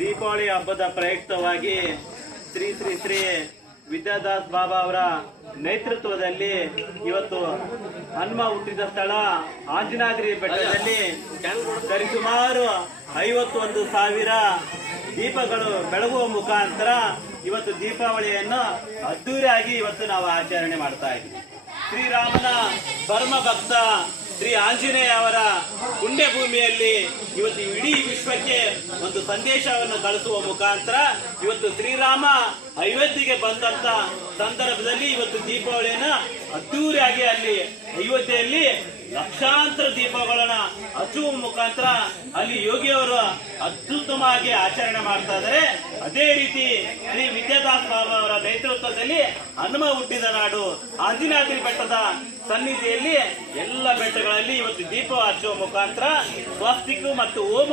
ದೀಪಾವಳಿ ಹಬ್ಬದ ಪ್ರಯುಕ್ತವಾಗಿ ಶ್ರೀ ಶ್ರೀ ಶ್ರೀ ವಿದ್ಯಾದಾಸ್ ಬಾಬಾ ಅವರ ನೇತೃತ್ವದಲ್ಲಿ ಇವತ್ತು ಹನುಮ ಹುಟ್ಟಿದ ಸ್ಥಳ ಆಂಜನಾದ್ರಿ ಬೆಟ್ಟದಲ್ಲಿ ಸರಿಸುಮಾರು 51,000 ದೀಪಗಳು ಬೆಳಗುವ ಮುಖಾಂತರ ಇವತ್ತು ದೀಪಾವಳಿಯನ್ನು ಅದ್ದೂರಿಯಾಗಿ ಇವತ್ತು ನಾವು ಆಚರಣೆ ಮಾಡ್ತಾ ಇದ್ದೀವಿ. ಶ್ರೀರಾಮನ ಪರಮ ಭಕ್ತ ಶ್ರೀ ಆಂಜನೇಯ ಅವರ ಪುಣ್ಯಭೂಮಿಯಲ್ಲಿ ಇವತ್ತು ಇಡೀ ವಿಶ್ವಕ್ಕೆ ಒಂದು ಸಂದೇಶವನ್ನು ಕಳಿಸುವ ಮುಖಾಂತರ ಇವತ್ತು ಶ್ರೀರಾಮ ಅಯೋಧ್ಯೆಗೆ ಬಂದಂತ ಸಂದರ್ಭದಲ್ಲಿ ಇವತ್ತು ದೀಪಾವಳಿಯನ್ನ ಅದ್ದೂರಿಯಾಗಿ ಅಲ್ಲಿ ಅಯೋಧ್ಯೆಯಲ್ಲಿ ಲಕ್ಷಾಂತರ ದೀಪಗಳನ್ನ ಹಚ್ಚುವ ಮುಖಾಂತರ ಅಲ್ಲಿ ಯೋಗಿಯವರು ಅತ್ಯುತ್ತಮವಾಗಿ ಆಚರಣೆ ಮಾಡ್ತಾ ಇದ್ದಾರೆ. ಅದೇ ರೀತಿ ಶ್ರೀ ವಿದ್ಯಾದಾಸ್ ಬಾಬಾ ಅವರ ನೇತೃತ್ವದಲ್ಲಿ ಹನುಮ ಹುಟ್ಟಿದ ನಾಡು ಆಂಜನಾದ್ರಿ ಬೆಟ್ಟದ ಸನ್ನಿಧಿಯಲ್ಲಿ ಎಲ್ಲ ಬೆಟ್ಟಗಳಲ್ಲಿ ಇವತ್ತು ದೀಪ ಹಚ್ಚುವ ಮುಖಾಂತರ ಸ್ವಸ್ತಿಕ್ ಮತ್ತು ಹೋಮ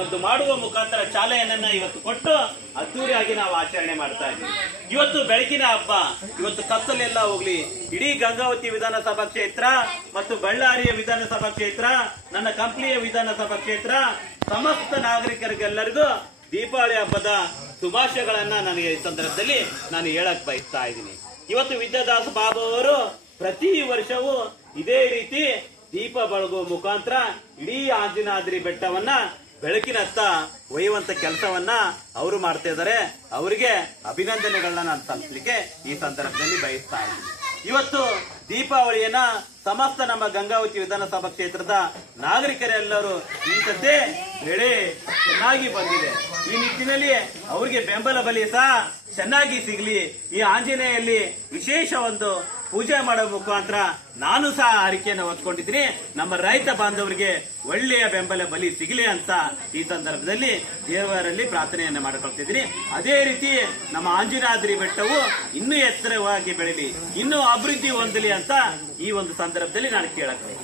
ಒಂದು ಮಾಡುವ ಮುಖಾಂತರ ಚಾಲನೆಯನ್ನ ಇವತ್ತು ಕೊಟ್ಟು ಅದ್ದೂರಿಯಾಗಿ ನಾವು ಆಚರಣೆ ಮಾಡ್ತಾ ಇದ್ದೀವಿ. ಇವತ್ತು ಬೆಳಕಿನ ಹಬ್ಬ, ಇವತ್ತು ಕತ್ತಲೆಲ್ಲ ಹೋಗ್ಲಿ, ಇಡೀ ಗಂಗಾವತಿ ವಿಧಾನಸಭಾ ಕ್ಷೇತ್ರ ಮತ್ತು ಬಳ್ಳಾರಿಯ ವಿಧಾನಸಭಾ ಕ್ಷೇತ್ರ, ನನ್ನ ಕಂಪ್ಲಿಯ ವಿಧಾನಸಭಾ ಕ್ಷೇತ್ರ ಸಮಸ್ತ ನಾಗರಿಕರಿಗೆಲ್ಲರಿಗೂ ದೀಪಾವಳಿ ಹಬ್ಬದ ಶುಭಾಶಯಗಳನ್ನ ನನಗೆ ಈ ಸಂದರ್ಭದಲ್ಲಿ ನಾನು ಹೇಳಕ್ ಬಯಸ್ತಾ ಇದ್ದೀನಿ. ಇವತ್ತು ವಿದ್ಯಾದಾಸ್ ಬಾಬಾ ಅವರು ಪ್ರತಿ ವರ್ಷವೂ ಇದೇ ರೀತಿ ದೀಪ ಬೆಳಗುವ ಮುಖಾಂತರ ಇಡೀ ಆಂಜನಾದ್ರಿ ಬೆಟ್ಟವನ್ನ ಬೆಳಕಿನತ್ತ ಒಯ್ಯುವಂತ ಕೆಲಸವನ್ನ ಅವರು ಮಾಡ್ತಾ ಇದ್ದಾರೆ. ಅವರಿಗೆ ಅಭಿನಂದನೆಗಳನ್ನ ನಾನು ಸಲ್ಲಿಸಲಿಕ್ಕೆ ಈ ಸಂದರ್ಭದಲ್ಲಿ ಬಯಸ್ತಾ ಇದ್ದೀನಿ. ಇವತ್ತು ದೀಪಾವಳಿಯನ್ನ ಸಮಸ್ತ ನಮ್ಮ ಗಂಗಾವತಿ ವಿಧಾನಸಭಾ ಕ್ಷೇತ್ರದ ನಾಗರಿಕರೆಲ್ಲರೂ ಈ ಸದ್ಯ ಬೆಳೆ ಚೆನ್ನಾಗಿ ಬಂದಿದೆ. ಈ ನಿಟ್ಟಿನಲ್ಲಿ ಅವರಿಗೆ ಬೆಂಬಲ ಬಲಿ ಸಹ ಚೆನ್ನಾಗಿ ಸಿಗ್ಲಿ, ಈ ಆಂಜನೇಯಲ್ಲಿ ವಿಶೇಷ ಒಂದು ಪೂಜೆ ಮಾಡೋ ಮುಖಾಂತರ ನಾನು ಸಹ ಹರಿಕೆಯನ್ನು ಹೊತ್ಕೊಂಡಿದ್ದೀನಿ. ನಮ್ಮ ರೈತ ಬಾಂಧವರಿಗೆ ಒಳ್ಳೆಯ ಬೆಂಬಲ ಬಲಿ ಸಿಗಲಿ ಅಂತ ಈ ಸಂದರ್ಭದಲ್ಲಿ ದೇವರಲ್ಲಿ ಪ್ರಾರ್ಥನೆಯನ್ನು ಮಾಡಿಕೊಳ್ತಿದ್ದೀನಿ. ಅದೇ ರೀತಿ ನಮ್ಮ ಆಂಜನಾದ್ರಿ ಬೆಟ್ಟವು ಇನ್ನೂ ಎತ್ತರವಾಗಿ ಬೆಳಲಿ, ಇನ್ನೂ ಅಭಿವೃದ್ಧಿ ಹೊಂದಲಿ ಅಂತ ಈ ಒಂದು ಸಂದರ್ಭದಲ್ಲಿ ನಾನು ಕೇಳಕ್ಕೆ